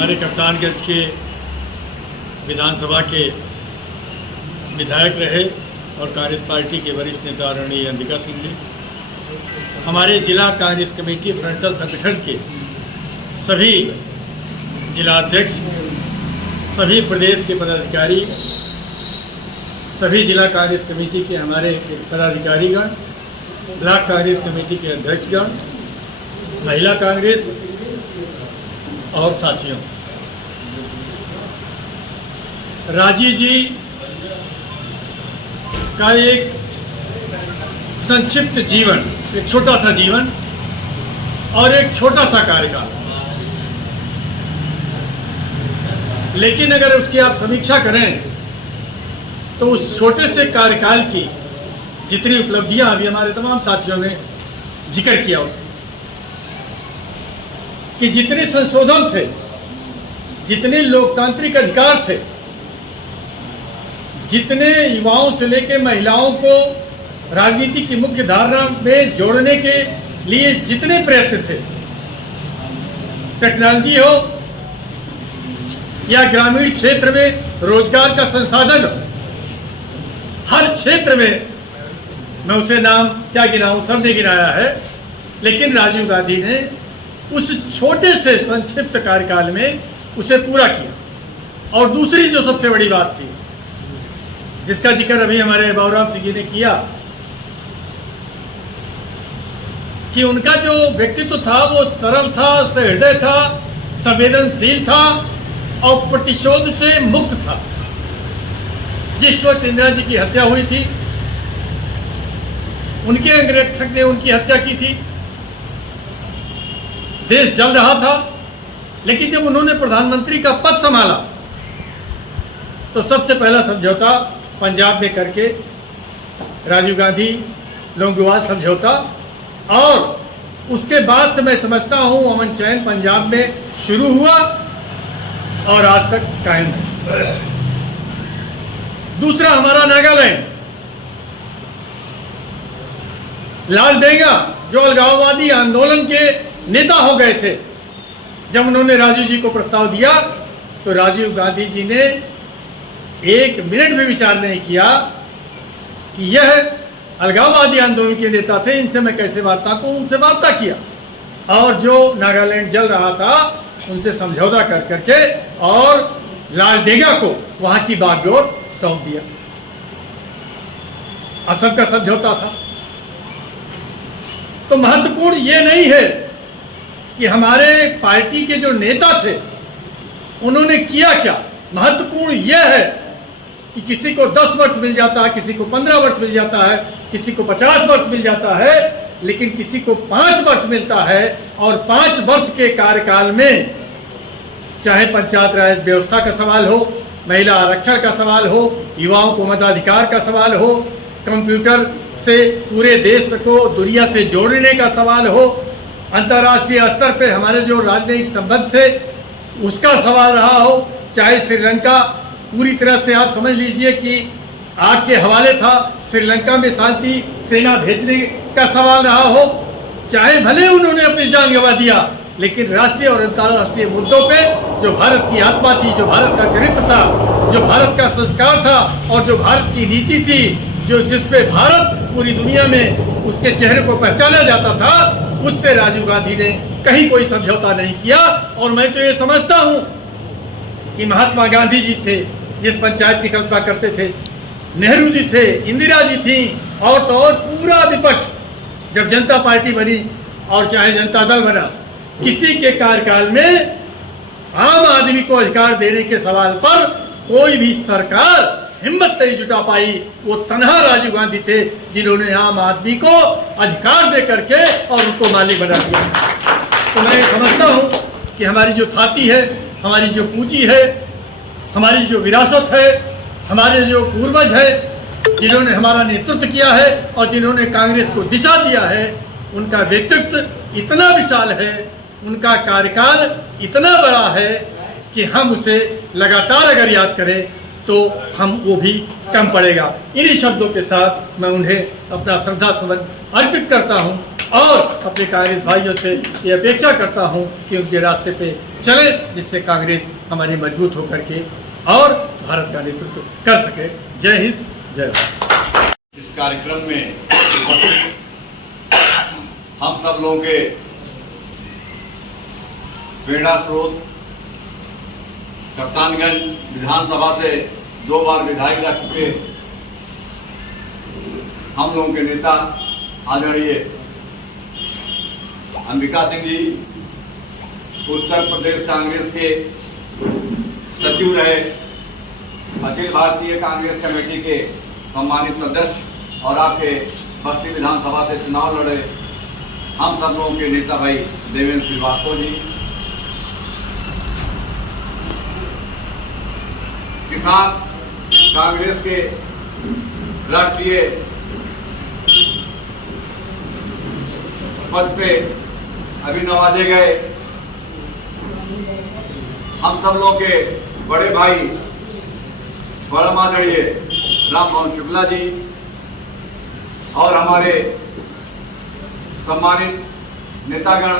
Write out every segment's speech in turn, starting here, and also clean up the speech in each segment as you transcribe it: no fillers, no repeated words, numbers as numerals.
हमारे कप्तानगंज के विधानसभा के विधायक रहे और कांग्रेस पार्टी के वरिष्ठ नेता आदरणीय अंबिका सिंह जी, हमारे जिला कांग्रेस कमेटी फ्रंटल संगठन के सभी जिलाध्यक्ष, सभी प्रदेश के पदाधिकारी, सभी जिला कांग्रेस कमेटी के हमारे पदाधिकारीगण, ब्लॉक कांग्रेस कमेटी के अध्यक्षगण, महिला कांग्रेस और साथियों, राजीव जी का एक संक्षिप्त जीवन, एक छोटा सा जीवन और एक छोटा सा कार्यकाल, लेकिन अगर उसकी आप समीक्षा करें तो उस छोटे से कार्यकाल की जितनी उपलब्धियां अभी हमारे तमाम साथियों ने जिक्र किया उसको, कि जितने संशोधन थे, जितने लोकतांत्रिक अधिकार थे, जितने युवाओं से लेकर महिलाओं को राजनीति की मुख्य धारा में जोड़ने के लिए जितने प्रयत्न थे, टेक्नोलॉजी हो या ग्रामीण क्षेत्र में रोजगार का संसाधन हो, हर क्षेत्र में मैं उसे नाम क्या गिनाऊं, सबने गिनाया है, लेकिन राजीव गांधी ने उस छोटे से संक्षिप्त कार्यकाल में उसे पूरा किया। और दूसरी जो सबसे बड़ी बात थी, जिसका जिक्र अभी हमारे बाबूराम सिंह जी ने किया, कि उनका जो व्यक्तित्व था वो सरल था, सहृदय था, संवेदनशील था और प्रतिशोध से मुक्त था। जिस वक्त इंदिरा जी की हत्या हुई थी, उनके अंगरक्षक ने उनकी हत्या की थी, देश जल रहा था, लेकिन जब उन्होंने प्रधानमंत्री का पद संभाला तो सबसे पहला समझौता पंजाब में करके राजीव गांधी लोंगोवाल समझौता, और उसके बाद से मैं समझता हूं अमन चैन पंजाब में शुरू हुआ और आज तक कायम है। दूसरा हमारा नागालैंड, लाल डेंगा जो अलगाववादी आंदोलन के नेता हो गए थे, जब उन्होंने राजीव जी को प्रस्ताव दिया तो राजीव गांधी जी ने एक मिनट भी विचार नहीं किया कि यह अलगाववादी आंदोलन के नेता थे, इनसे मैं कैसे वार्ता करूं। उनसे वार्ता किया और जो नागालैंड जल रहा था उनसे समझौता कर करके और लाल डेंगा को वहां की बागडोर सौंप दिया। असम का समझौता था। तो महत्वपूर्ण ये नहीं है कि हमारे पार्टी के जो नेता थे उन्होंने किया क्या, महत्वपूर्ण यह है कि किसी को 10 वर्ष मिल जाता है, किसी को 15 वर्ष मिल जाता है, किसी को 50 वर्ष मिल जाता है, लेकिन किसी को 5 वर्ष मिलता है। और 5 वर्ष के कार्यकाल में चाहे पंचायत राज व्यवस्था का सवाल हो, महिला आरक्षण का सवाल हो, युवाओं को मताधिकार का सवाल हो, कंप्यूटर से पूरे देश को दुनिया से जोड़ने का सवाल हो, अंतर्राष्ट्रीय स्तर पर हमारे जो राजनीतिक संबंध थे उसका सवाल रहा हो, चाहे श्रीलंका पूरी तरह से आप समझ लीजिए कि आग के हवाले था, श्रीलंका में शांति सेना भेजने का सवाल रहा हो, चाहे भले उन्होंने अपनी जान गंवा दिया, लेकिन राष्ट्रीय और अंतर्राष्ट्रीय मुद्दों पे जो भारत की आत्मा थी, जो भारत का चरित्र था, जो भारत का संस्कार था और जो भारत की नीति थी, जो जिसपे भारत पूरी दुनिया में उसके चेहरे को पहचाना जाता था, उससे राजीव गांधी ने कहीं कोई समझौता नहीं किया। और मैं तो ये समझता हूं कि महात्मा गांधी जी थे जिस पंचायत की कल्पना करते थे, नेहरू जी थे, इंदिरा जी थी, और तो और पूरा विपक्ष जब जनता पार्टी बनी और चाहे जनता दल बना, किसी के कार्यकाल में आम आदमी को अधिकार देने के सवाल पर कोई भी सरकार हिम्मत नहीं जुटा पाई। वो तनहा राजीव गांधी थे जिन्होंने आम आदमी को अधिकार दे करके और उनको मालिक बना दिया। तो मैं समझता हूँ कि हमारी जो थाती है, हमारी जो पूंजी है, हमारी जो विरासत है, हमारे जो पूर्वज है जिन्होंने हमारा नेतृत्व किया है और जिन्होंने कांग्रेस को दिशा दिया है, उनका व्यक्तित्व इतना विशाल है, उनका कार्यकाल इतना बड़ा है कि हम उसे लगातार अगर याद करें तो हम वो भी कम पड़ेगा। इन्हीं शब्दों के साथ मैं उन्हें अपना श्रद्धा सुमन अर्पित करता हूँ। और अपने कांग्रेस भाइयों से ये अपेक्षा करता हूं कि उनके रास्ते पे चले, जिससे कांग्रेस हमारी मजबूत होकर के और भारत का नेतृत्व कर सके। जय हिंद, जय भारत। इस कार्यक्रम में हम सब लोगों के प्रेरणा स्रोत कप्तानगंज विधानसभा से 2 बार विधायक रह चुके हम लोगों के नेता आदरणीय अंबिका सिंह जी, उत्तर प्रदेश कांग्रेस के सचिव रहे, अखिल भारतीय कांग्रेस कमेटी के सम्मानित सदस्य और आपके बस्ती विधानसभा से चुनाव लड़े हम सब लोगों के नेता भाई देवेंद्र श्रीवास्तव जी, किसान कांग्रेस के राष्ट्रीय पद पे अभी नवाजे गए हम सब लोग के बड़े भाई परम आदरणीय राम मोहन शुक्ला जी और हमारे सम्मानित नेतागण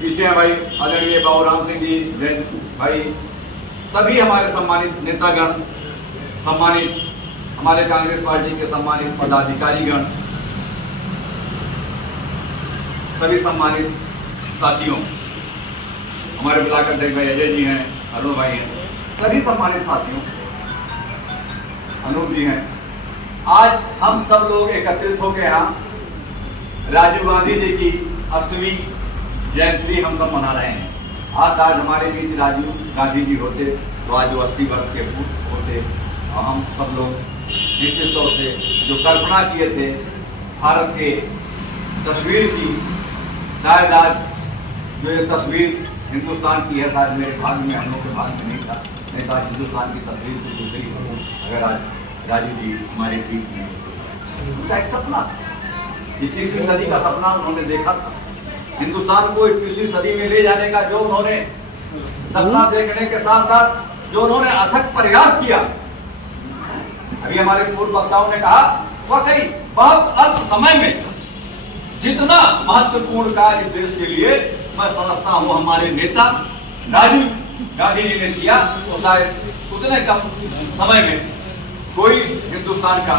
पीछे हैं भाई आदरणीय बाबूराम सिंह जी, जैन भाई, सभी हमारे सम्मानित नेतागण, सम्मानित हमारे कांग्रेस पार्टी के सम्मानित पदाधिकारीगण, सभी सम्मानित साथियों, हमारे ब्लॉक अध्यक्ष भाई अजय जी हैं, अरुण भाई हैं, सभी सम्मानित साथियों, अनूप जी हैं। आज हम सब लोग एकत्रित होकर यहाँ राजीव गांधी जी की 80वीं जयंती हम सब मना रहे हैं। आज हमारे बीच राजीव गांधी जी होते तो आज वो 80 वर्ष के पूर्ण होते और हम सब लोग निश्चित तौर से जो कल्पना किए थे भारत के तस्वीर की, शायद आज जो ये तस्वीर हिंदुस्तान की है, शायद मेरे भाग्य में, हम लोग के भाग्य में नहीं था, नहीं तो आज हिंदुस्तान की तस्वीर से दूसरी हो अगर आज राजीव जी हमारे बीच में होते। उनका एक सपना था, 21वीं सदी का सपना उन्होंने देखा था, हिंदुस्तान को 21वीं सदी में ले जाने का जो उन्होंने सपना देखने के साथ साथ जो उन्होंने अथक प्रयास किया। अभी हमारे पूर्व वक्ताओं ने कहा वाकई बहुत अल्प समय में जितना महत्वपूर्ण कार्य इस देश के लिए मैं समझता हूं हमारे नेता राजीव गांधी जी ने किया, तो शायद उतने कम समय में कोई हिंदुस्तान का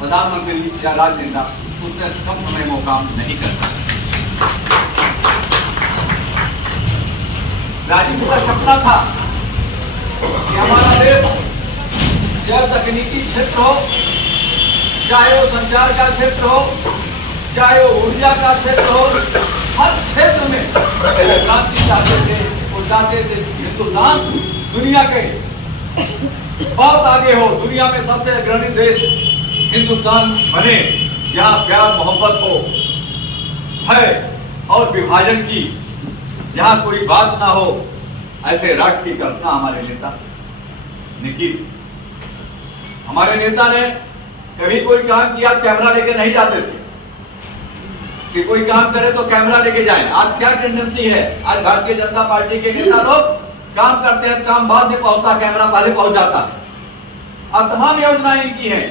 प्रधानमंत्री या राजनेता उतने कम समय में काम नहीं करता। राजीव का सपना था कि हमारा देश चाहे तकनीकी क्षेत्र हो, चाहे वो संचार का क्षेत्र हो, चाहे वो ऊर्जा का क्षेत्र हो, हर क्षेत्र में क्रांति चाहते थे। वो चाहते थे हिंदुस्तान दुनिया के बहुत आगे हो, दुनिया में सबसे अग्रणी देश हिंदुस्तान बने, जहाँ प्यार मोहब्बत हो, भय और विभाजन की जहाँ कोई बात ना हो, ऐसे राष्ट्र की कल्पना हमारे नेता ने की। हमारे नेता ने कभी कोई काम किया कैमरा लेके नहीं जाते थे कि कोई काम करे तो कैमरा लेके जाए। आज क्या टेंडेंसी है, आज भारतीय जनता पार्टी के नेता लोग काम करते हैं, काम बाद में पहुंचता, कैमरा पहले पहुंच जाता। अब तमाम योजनाएं इनकी हैं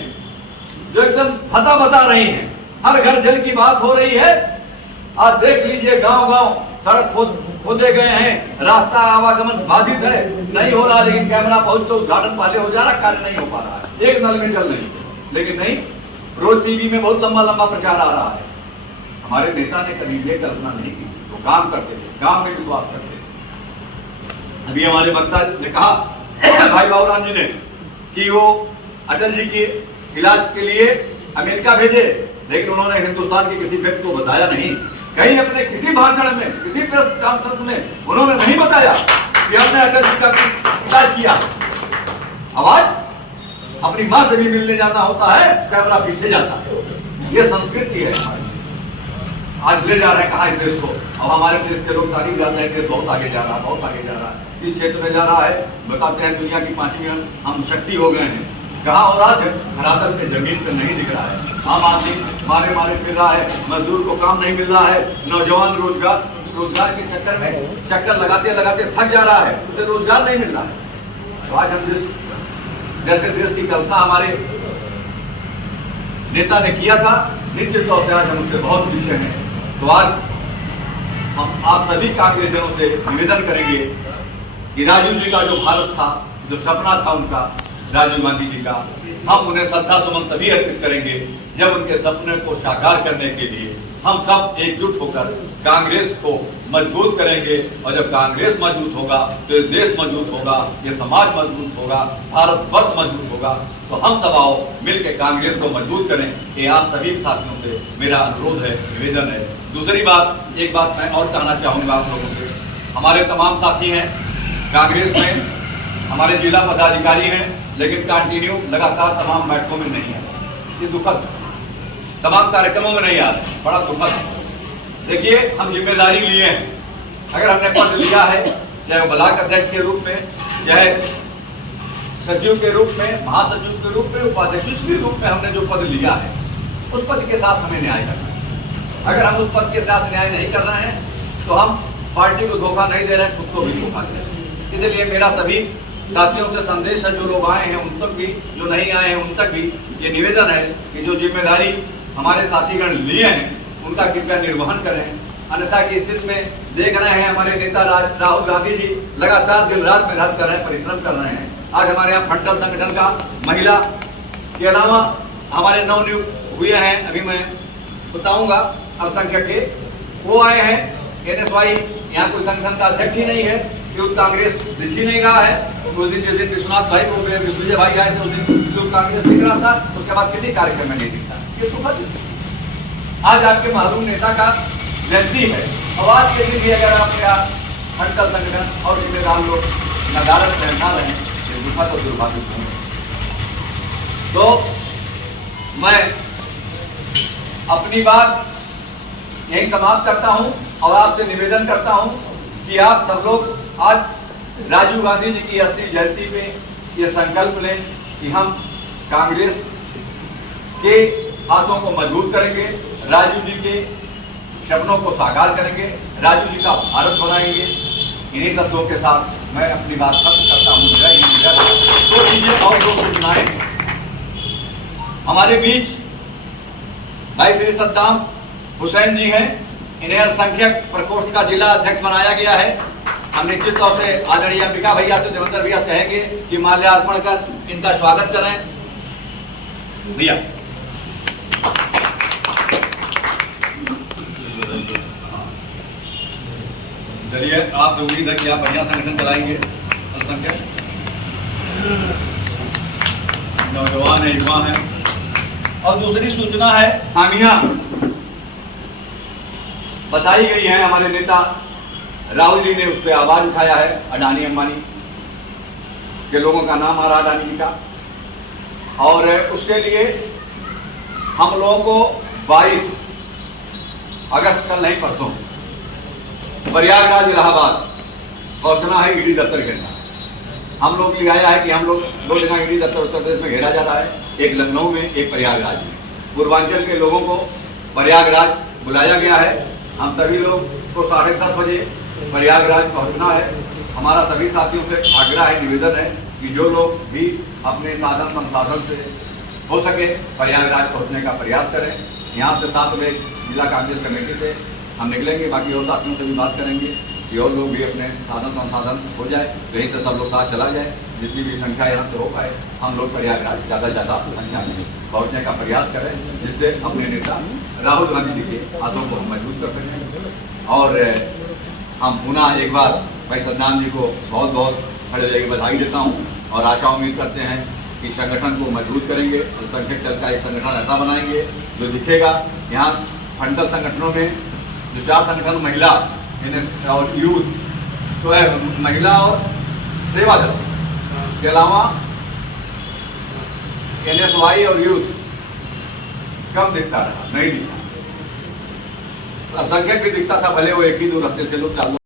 जो एकदम फता बता रही हैं, हर घर जल की बात हो रही है। आज देख लीजिए गांव गांव सड़क खोदे गए हैं, रास्ता आवागमन बाधित है, नहीं हो रहा, लेकिन कैमरा पहुंच तो उद्घाटन पहले हो जा रहा, कार्य नहीं हो पा रहा है, एक नल में जल नहीं। लेकिन नहीं, रोज टीवी में बहुत लंबा लंबा प्रचार आ रहा है। हमारे नेता ने कभी ये कल्पना नहीं की, वो काम करते थे, काम में विश्वास करते थे। अभी हमारे वक्ता ने कहा भाई बाबूराम जी ने कि वो अटल जी के इलाज के लिए अमेरिका भेजे, लेकिन उन्होंने हिंदुस्तान के किसी व्यक्ति को बताया नहीं। कहीं अपने किसी भाषण में, किसी प्रेस कॉन्फ्रेंस में उन्होंने नहीं बताया कि हमने अटल जी का इलाज किया। आवाज अपनी मां से भी मिलने जाना होता है, कैमरा पीछे जाता है। ये संस्कृति है हमारी। आज ले जा रहे हैं कहा इस देश को, अब हमारे देश के लोग तारीफ जाते हैं कि बहुत आगे जा रहा है, बहुत आगे जा रहा है, इस क्षेत्र में जा रहा है, बताते हैं दुनिया की 5वीं हम शक्ति हो गए हैं। कहाँ हो रहा है? धरातल पे जमीन पे नहीं दिख रहा है। आम आदमी मारे मारे फिर रहा है, मजदूर को काम नहीं मिल रहा है, नौजवान रोजगार के चक्कर में चक्कर लगाते लगाते थक जा रहा है, उसे रोजगार नहीं मिल रहा है। तो आज हम जैसे देश की कल्पना हमारे नेता ने किया था, निश्चित तौर से आज हम उससे बहुत पीछे हैं। तो आज हम आप सभी कांग्रेसियों से निवेदन करेंगे कि राजीव जी का जो भारत था, जो सपना था उनका, राजीव गांधी जी का, हम उन्हें श्रद्धा सुमन तभी अर्पित करेंगे जब उनके सपने को साकार करने के लिए हम सब एकजुट होकर कांग्रेस को मजबूत करेंगे। और जब कांग्रेस मजबूत होगा तो ये देश मजबूत होगा, ये समाज मजबूत होगा, भारतवर्ष मजबूत होगा। तो हम सब आओ मिलकर कांग्रेस को मजबूत करें। ये आप सभी साथियों से मेरा अनुरोध है, निवेदन है। दूसरी बात, एक बात मैं और कहना चाहूँगा आप लोगों से, हमारे तमाम साथी हैं कांग्रेस में, हमारे जिला पदाधिकारी हैं, लेकिन कंटिन्यू लगातार तमाम बैठकों में नहीं है। ये दुखद, तमाम कार्यक्रमों में नहीं आ रहे, बड़ा दुखद है। देखिए, हम जिम्मेदारी लिए हैं, अगर हमने पद लिया है, चाहे ब्लॉक अध्यक्ष के रूप में, चाहे सचिव के रूप में, महासचिव के रूप में, उपाध्यक्ष के रूप में हमने जो पद लिया है, उस पद के साथ हमें न्याय करना है। अगर हम उस पद के साथ न्याय नहीं कर रहे हैं तो हम पार्टी को धोखा नहीं दे रहे हैं, खुद को भी धोखा दे रहे हैं। इसलिए मेरा सभी साथियों से संदेश है, जो लोग आए हैं उन तक भी, जो नहीं आए हैं उन तक भी ये निवेदन है कि जो जिम्मेदारी हमारे साथीगण लिए हैं उनका कृपया निर्वहन करें। अन्यथा की स्थिति में देख रहे हैं हमारे नेता राहुल गांधी जी लगातार दिन रात मेहनत कर रहे हैं, परिश्रम कर रहे हैं। आज हमारे यहाँ फंडल संगठन का महिला के अलावा हमारे नवनियुक्त हुए हैं, अभी मैं बताऊंगा अल्पसंख्यक के, वो आए हैं। NSY यहाँ कोई संगठन का अध्यक्ष ही नहीं है, यूथ कांग्रेस दिख ही नहीं रहा है। उस दिन जिस दिन विश्वनाथ भाई को विजय भाई आए थे उस दिन यूथ कांग्रेस दिख रहा था, उसके बाद किसी कार्यक्रम में नहीं दिखता। ये तो आज आपके महरूम नेता का जयंती है और आज के दिन भी अगर आप यहाँ फंडल संगठन और जिम्मेदार लोग नदारत पहना रहे हैं, ये दुखद और दुर्भाग्यपूर्ण है। तो मैं अपनी बात यही समाप्त करता हूं और आपसे निवेदन करता हूं कि आप सब लोग आज राजीव गांधी जी की 80वीं जयंती में ये संकल्प लें कि हम कांग्रेस के हाथों को मजबूत करेंगे, राजीव जी के सपनों को साकार करेंगे, राजीव जी का भारत बनाएंगे। इन्हीं शब्दों के साथ मैं अपनी बात खत्म करता हूँ। जय हिंद, जय भारत। दो चीजें और दो सूचनाएं हैं हमारे बीच। भाई श्री सद्दाम हुसैन जी हैं, इन्हें अल्पसंख्यक प्रकोष्ठ का जिला अध्यक्ष बनाया गया है। हम निश्चित तौर से आदरणीय अंबिका भैया से, देवेंद्र भैया से कहेंगे कि माल्यार्पण कर इनका स्वागत करें। भैया चलिए, आपसे उम्मीद है कि आप बढ़िया संगठन चलाएंगे। अल्पसंख्यक नौजवान है, युवा है। और दूसरी सूचना है, हामिया बताई गई है, हमारे नेता राहुल जी ने उस पर आवाज उठाया है। अडानी अंबानी के लोगों का नाम आ रहा अडानी जी का, और उसके लिए हम लोगों को 22 अगस्त, कल नहीं परसों, प्रयागराज इलाहाबाद पहुंचना है ईडी दफ्तर घेरना। हम लोग ले आया है कि हम लोग 2 जगह ईडी दफ्तर उत्तर प्रदेश में घेरा जा रहा है, एक लखनऊ में, एक प्रयागराज में। पूर्वांचल के लोगों को प्रयागराज बुलाया गया है। हम सभी लोग को 10:30 बजे प्रयागराज पहुंचना है। हमारा सभी साथियों से आग्रह है, निवेदन है कि जो लोग भी अपने साधन संसाधन से हो सके प्रयागराज पहुंचने का प्रयास करें। यहाँ से 7 बजे जिला कांग्रेस कमेटी से हम निकलेंगे, बाकी और साथियों से भी बात करेंगे कि और लोग भी अपने साधन संसाधन हो जाए, यहीं से सब लोग साथ चला जाए। जितनी भी संख्या यहाँ से हो पाए हम लोग प्रयागराज ज़्यादा से ज़्यादा संख्या में पहुँचने का प्रयास करें, जिससे अपने नेता राहुल गांधी जी के हाथों को हम मजबूत कर सकें। और हम पुनः एक बार भाई सद्दाम जी को बहुत बहुत खड़े होकर बधाई देता हूँ और आशा उम्मीद करते हैं कि संगठन को मजबूत करेंगे। अल्पसंख्यक दल का एक संगठन ऐसा बनाएंगे जो दिखेगा। यहाँ फंडल संगठनों में जो 4 संगठन महिला और यूथ तो है, महिला और सेवा दल के अलावा NSY और यूथ कम दिखता रहा, नहीं दिखता। अल्पसंख्यक भी दिखता था, भले वो एक ही 2 रखते थे लोग, 4 लोग।